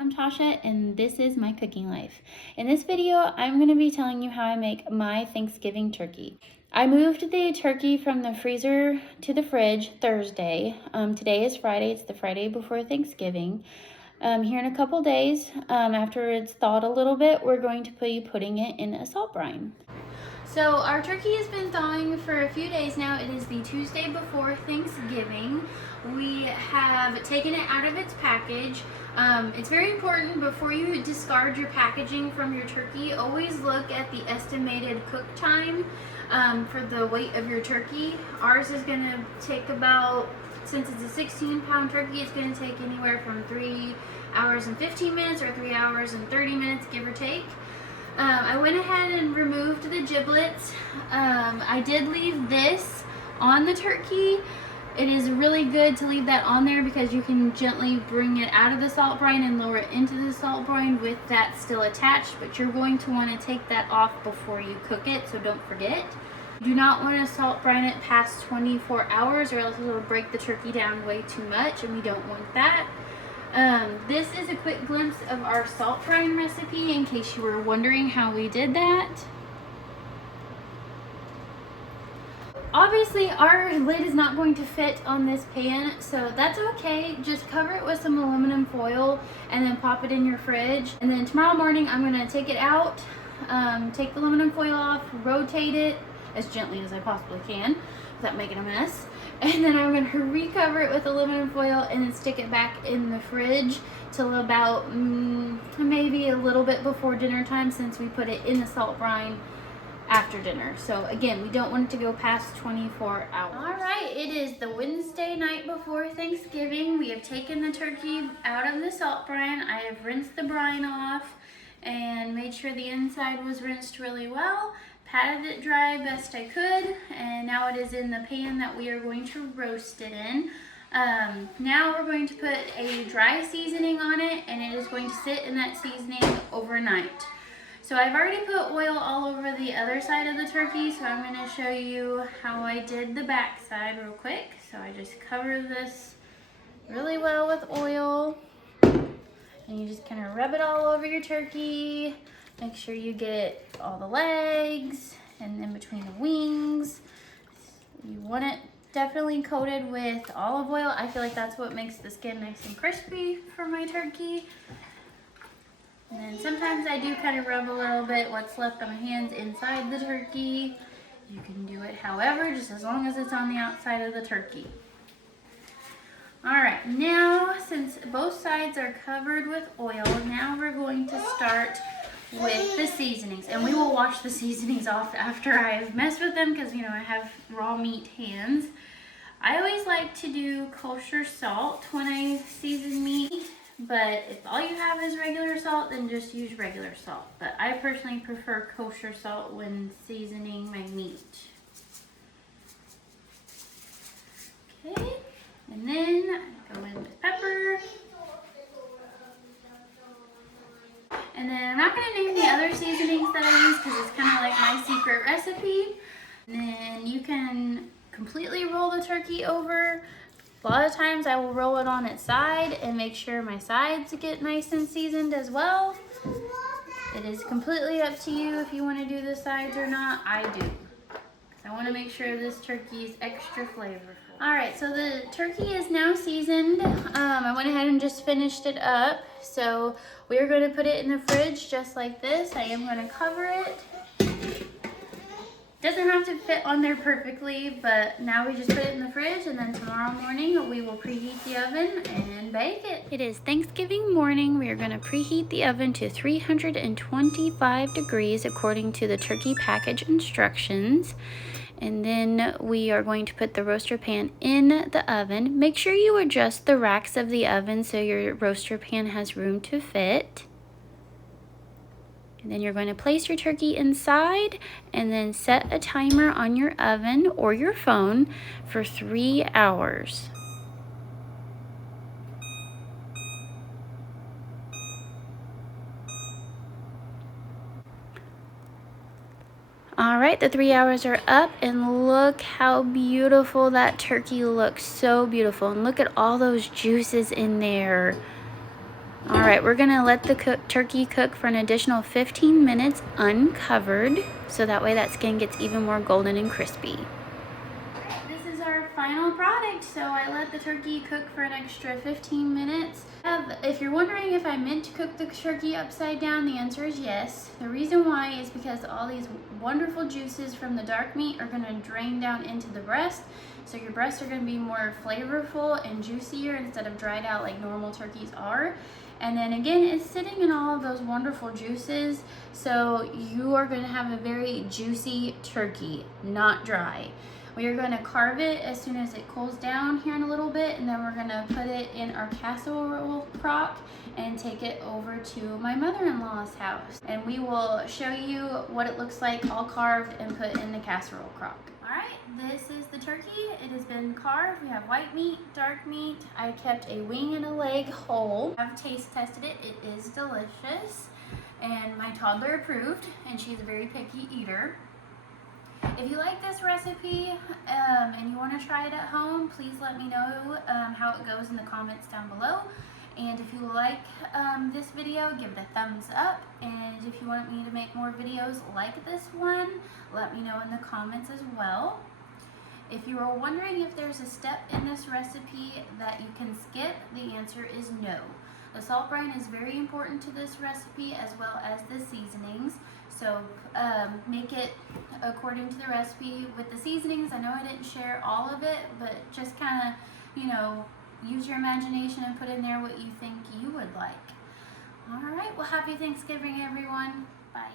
I'm Tasha and this is my cooking life. In this video, I'm going to be telling you how I make my Thanksgiving turkey. I moved the turkey from the freezer to the fridge Thursday. Today is Friday. It's the Friday before Thanksgiving. Here in a couple days, after it's thawed a little bit, we're going to be putting it in a salt brine. So our turkey has been thawing for a few days now. It is the Tuesday before Thanksgiving. We have taken it out of its package. It's very important before you discard your packaging from your turkey, always look at the estimated cook time for the weight of your turkey. Ours is going to take about, since it's a 16-pound turkey, it's going to take anywhere from 3 hours and 15 minutes or 3 hours and 30 minutes, give or take. I went ahead and removed the giblets. I did leave this on the turkey. It is really good to leave that on there because you can gently bring it out of the salt brine and lower it into the salt brine with that still attached, but you're going to want to take that off before you cook it, so don't forget. Do not want to salt brine it past 24 hours or else it'll break the turkey down way too much, and we don't want that. This is a quick glimpse of our salt brine recipe in case you were wondering how we did that. Obviously our lid is not going to fit on this pan, so that's okay. Just cover it with some aluminum foil and then pop it in your fridge. And then tomorrow morning I'm going to take it out, take the aluminum foil off, rotate it as gently as I possibly can without making a mess. And then I'm going to recover it with aluminum foil and then stick it back in the fridge till about maybe a little bit before dinner time, since we put it in the salt brine after dinner. So again, we don't want it to go past 24 hours. All right, it is the Wednesday night before Thanksgiving. We have taken the turkey out of the salt brine. I have rinsed the brine off and made sure the inside was rinsed really well. Patted it dry best I could, and now it is in the pan that we are going to roast it in. Now we're going to put a dry seasoning on it, and it is going to sit in that seasoning overnight. So I've already put oil all over the other side of the turkey, so I'm going to show you how I did the back side real quick. So I just cover this really well with oil, and you just kind of rub it all over your turkey. Make sure you get all the legs and in between the wings. You want it definitely coated with olive oil. I feel like that's what makes the skin nice and crispy for my turkey. And then sometimes I do kind of rub a little bit what's left on my hands inside the turkey. You can do it however, just as long as it's on the outside of the turkey. All right, now since both sides are covered with oil, now we're going to start with the seasonings, and we will wash the seasonings off after I've messed with them because, you know, I have raw meat hands. I always like to do kosher salt when I season meat, but if all you have is regular salt, then just use regular salt. But I personally prefer kosher salt when seasoning my meat. Okay, and then go in with pepper. And then I'm not going to name the other seasonings that I use because it's kind of like my secret recipe. And then you can completely roll the turkey over. A lot of times I will roll it on its side and make sure my sides get nice and seasoned as well. It is completely up to you if you want to do the sides or not. I do, because I want to make sure this turkey is extra flavorful. All right, so the turkey is now seasoned. I went ahead and just finished it up. So we are going to put it in the fridge just like this. I am going to cover it. Doesn't have to fit on there perfectly, but now we just put it in the fridge, and then tomorrow morning we will preheat the oven and bake it. It is Thanksgiving morning. We are going to preheat the oven to 325 degrees according to the turkey package instructions. And then we are going to put the roaster pan in the oven. Make sure you adjust the racks of the oven so your roaster pan has room to fit. And then you're going to place your turkey inside and then set a timer on your oven or your phone for 3 hours. All right, the 3 hours are up, and look how beautiful that turkey looks. So beautiful. And look at all those juices in there. All right, we're gonna let the turkey cook for an additional 15 minutes uncovered, so that way that skin gets even more golden and crispy. This is our final product. So I let the turkey cook for an extra 15 minutes. If you're wondering if I meant to cook the turkey upside down, the answer is yes. The reason why is because all these wonderful juices from the dark meat are gonna drain down into the breast. So your breasts are gonna be more flavorful and juicier instead of dried out like normal turkeys are. And then again, it's sitting in all of those wonderful juices. So you are gonna have a very juicy turkey, not dry. We are going to carve it as soon as it cools down here in a little bit, and then we're going to put it in our casserole crock and take it over to my mother-in-law's house. And we will show you what it looks like all carved and put in the casserole crock. Alright, this is the turkey. It has been carved. We have white meat, dark meat. I kept a wing and a leg whole. I've taste tested it. It is delicious. And my toddler approved, and she's a very picky eater. If you like this recipe and you want to try it at home, please let me know how it goes in the comments down below. And if you like this video, give it a thumbs up. And if you want me to make more videos like this one, let me know in the comments as well. If you are wondering if there's a step in this recipe that you can skip, the answer is no. The salt brine is very important to this recipe as well as the seasonings. So make it according to the recipe with the seasonings. I know I didn't share all of it, but just kind of, use your imagination and put in there what you think you would like. All right, well, happy Thanksgiving, everyone. Bye.